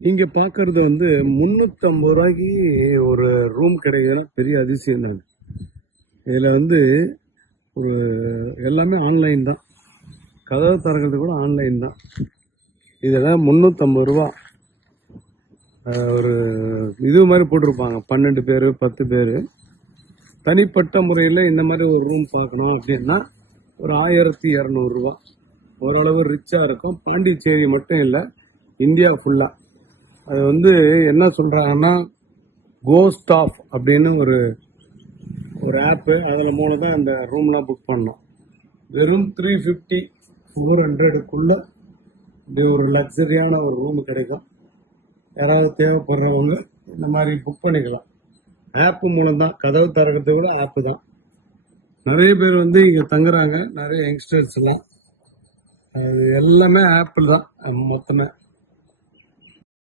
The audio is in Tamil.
இங்க பாக்குறது வந்து முன்னூத்தம்பது ரூபாய்க்கு ஒரு ரூம் கிடைக்குதுன்னா பெரிய அதிசயம் தான் இதுல வந்து ஒரு எல்லாமே ஆன்லைன் தான். கதவை திறக்கிறது கூட ஆன்லைன் தான். இதெல்லாம் முந்நூற்றம்பது ரூபா. ஒரு இது மாதிரி போட்டிருப்பாங்க. பன்னெண்டு பேர் பத்து பேர். தனிப்பட்ட முறையில் இந்த மாதிரி ஒரு ரூம் பார்க்கணும் அப்படின்னா ஒரு ஆயிரத்தி இரநூறுவா ஓரளவு ரிச்சாக இருக்கும். பாண்டிச்சேரி மட்டும் இல்லை இந்தியா ஃபுல்லாக அது வந்து என்ன சொல்கிறாங்கன்னா கோஸ்ட் ஆஃப் அப்படின்னு ஒரு ஒரு ஆப்பு அதில் மூலம் தான் அந்த ரூம்லாம் புக் பண்ணோம். வெறும் த்ரீ ஃபிஃப்டி ஃபோர் ஹண்ட்ரடுக்குள்ள இப்படி ஒரு லக்ஸரியான ஒரு ரூம் கிடைக்கும். யாராவது தேவைப்படுறவங்க இந்த மாதிரி புக் பண்ணிக்கலாம். ஆப்பு மூலம் தான் கதவு திறக்கிறது கூட ஆப்பு தான். நிறைய பேர் வந்து இங்கே தங்குறாங்க நிறைய யங்ஸ்டர்ஸ் எல்லாம். அது எல்லாமே ஆப்பிள் தான் மொத்தமே.